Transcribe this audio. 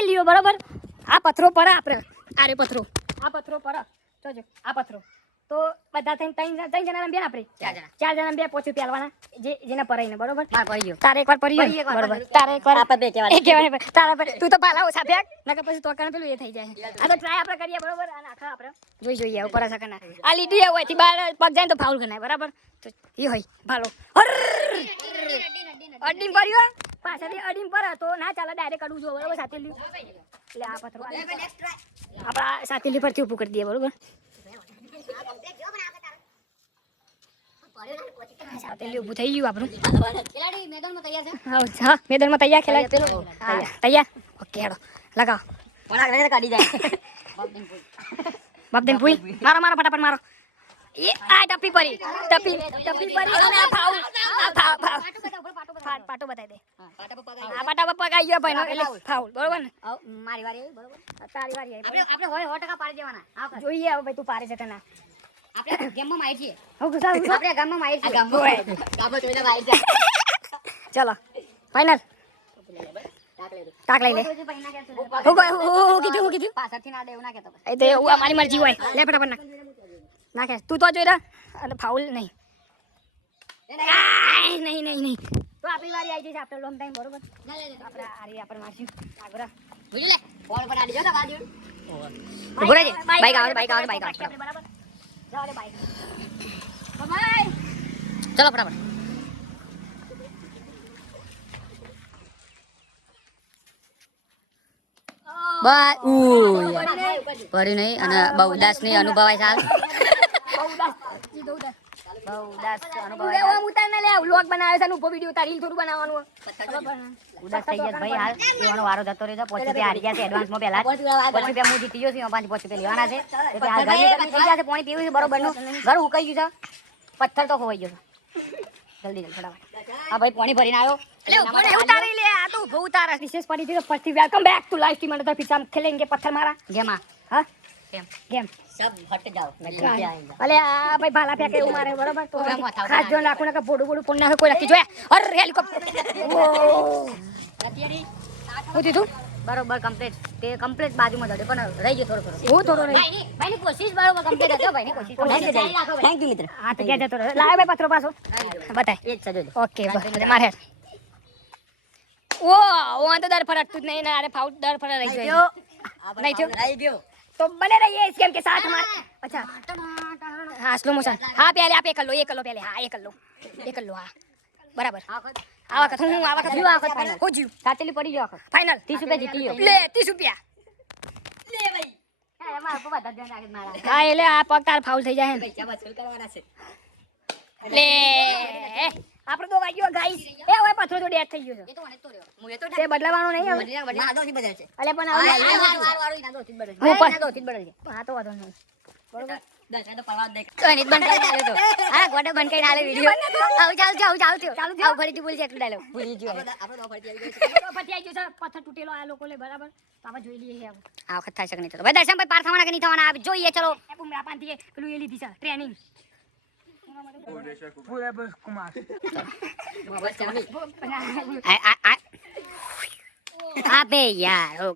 સાથે લ્યો બરાબર? આ પથરો પર આપણે આરે પથરો. આ પથરો પર. જોજો આ પથરો. તો બધા થઈને ત્રણ ત્રણ જણા બે આપણે ચાર જણા. ચાર જણા બે પોચું પહેલવાના જે જેના પરાઈને બરોબર? હા પડી ગયો તારે એકવાર પરી પરી બરોબર. તારે એકવાર આપણે બે કહેવાના. એ કહેવાય ને, પર તું તો પાલા ઓછા ફેંક નકર પછી તો કણ પેલું એ થઈ જાય. આ તો ટ્રાય આપણે કરીએ બરોબર? અને આખા આપણે જોઈ જોઈએ ઉપર આશા કરના આ લીધી હોયથી બહાર પગ જાય તો ફાઉલ ગણાય બરાબર? તો એ હોય ભાલો. અડ્ડી કર્યો પાછળથી અડીમ પર હતો. ના ચાલે ડાયરેક્ટ અડું જો બરોબર સાથે લ્યું એટલે આ પથરો આપણા સાથે લી પરથી ઊભું કરી દઈએ બરોબર? સાથે લી ઊભું થઈ ગયું આપણું. તૈયાર હા હા મેદાનમાં તૈયાર ખેલાય. પેલો. તૈયાર. ઓકે હેડો. લગાવો. પણ કાઢી જાય. બાપ ભૂઈ. મારો મારો ફટાફટ મારો. એ આ ટપી પરી. ટપી ટપી પડી અને આ ફાઉલ આ ફાઉલ ફાઉલ પાટો બતાવી દે પાટા પર પગ આ પાટા પર પગ આવી ગયો ભાઈનો એટલે ફાઉલ બરોબર ને? મારી વારી આવી, બરોબર? તારી વારી આવી. આપણે આપણે હોય 100 ટકા પાડી દેવાના. જોઈએ હવે ભાઈ તું પાડે છે કે ના. આપણે ગેમમાં માહિર છીએ. હું ગુસા આપણે ગામમાં માહિર છીએ. હોય. ગામમાં જોઈને માહિર છે ચલો ફાઇનલ તાક લઈ લે હું હું હું- હું કીધું હું કીધું. પાછળથી ના દે એવું ના કહેતો એ તો એવું અમારી મરજી હોય. લે ફટાફટ નાખ. નાખે. તું તો જોઈ રહ્યા અને ફાઉલ નહીં. આય, નહીં નહીં નહીં તો આપણી વારી આવી જશે આપણે લોંગ ટાઈમ બરોબર આપણે આરી આપણે મારશું આગળ બીજું લે બોલ પર આડી જો ને બાજુ ઊભો રહેજે. બાઈક આવે બાઈક આવે બાઈક આવે બરાબર જાઓ લે બાઈક બાય ચલો ફટાફટ બસ ઉય ભરી નહીં અને બહુ ઉદાસ નહીં અનુભવાય સાલ બહુ ઉદાસ જીતો ઉદાસ બહુ ઉદાસ તું અનુભવાય ઉતાર ના લે વ્લોગ બનાવ્યો છે ઊભો વીડિયો ઉતાર રીલ થોડું બનાવવાનું ઉદાસ થઈ ગયા ભાઈ હાલ. એવાનો વારો જતો રહ્યો છે. પોચ રૂપિયા હારી ગયા છે એડવાન્સમાં પહેલા પોચ રૂપિયા હું જીતી ગયો છું પાંચ પોચ રૂપિયા લેવાના છે. એટલે હાલ ઘરની કમી થઈ ગયા છે પાણી પીવું છે બરોબરનું. ઘર ઉકાઈ ગયું છે. પથ્થર તો ખોવાઈ ગયો જલ્દી જલ્દી ફટાફટ. હા ભાઈ પાણી ભરીને આવ્યો. એટલે ઉતારી લે આ તો ઊભો ઉતાર. વિશેષ પડી પછી welcome back to life team અંદર ખેલેંગે પથ્થર મારા. જેમાં. હા? કેમ? સબ હટ જાઓ અલે આ ભાઈ ભાલા ફેંકે એવું મારે બરોબર? તો ખાસ જો રાખવું ને કે બોડું ફોડું ફોન નાખે કોઈ રાખી જોયા? અરે હેલિકોપ્ટર હું થયું બરોબર કમ્પ્લીટ તે કમ્પ્લીટ બાજુમાં જડે પણ રહી ગયો થોડો થોડો. હું થોડો રહી ભાઈ ની કોશિશ બરોબર કમ્પ્લીટ હતો ભાઈની કોશિશ. થેન્ક યુ મિત્ર. હા તો ક્યાં જતો રહ્યો? લાવ ભાઈ પત્રો પાછો. બતાય. એ જ સજો ઓકે મારે. ઓ ઓ તો દર ફરકતું જ નહીં ને અરે ફાઉટ દર ફરા રહી ગયો. નહીં થયો? રહી ગયો તો બને રહીએ इस गेम के साथ हमारे अच्छा हाँ स्लो मोशन हाँ पहले आप ये कर लो ये कर लो पहले हाँ ये कर लो ये कर लो हाँ बराबर આ વખત હું આ વખત જીવ આ વખત final. હો જીવ સાતેલી પડી ગયો આખો ફાઇનલ ત્રીસ રૂપિયા જીતી ગયો લે 30 રૂપિયા હા, એમાં આપો બધા ધ્યાન રાખે મારા હા એટલે આ પગ તાર ફાઉલ થઈ જાય ને પૈસા વસૂલ કરવાના છે લે આપણો તો વાગ્યો ગાઈસ એ હવે પથરો તો ડેડ થઈ ગયો છે. એ તો મને તો રહ્યો. હું એ તો તે બદલાવાનો નહીં હવે? બદલી બદલી આદોથી બદલ છે. અલે પણ હવે વાળું વાળું આદોથી બદલ છે. હું પણ- આદોથી બદલ છે. હા તો વાંધો નહીં. બરોબર? જોઈએ ચલો. એ પેલું એ લીધી છે ટ્રેનિંગ આ- અબે યાર હો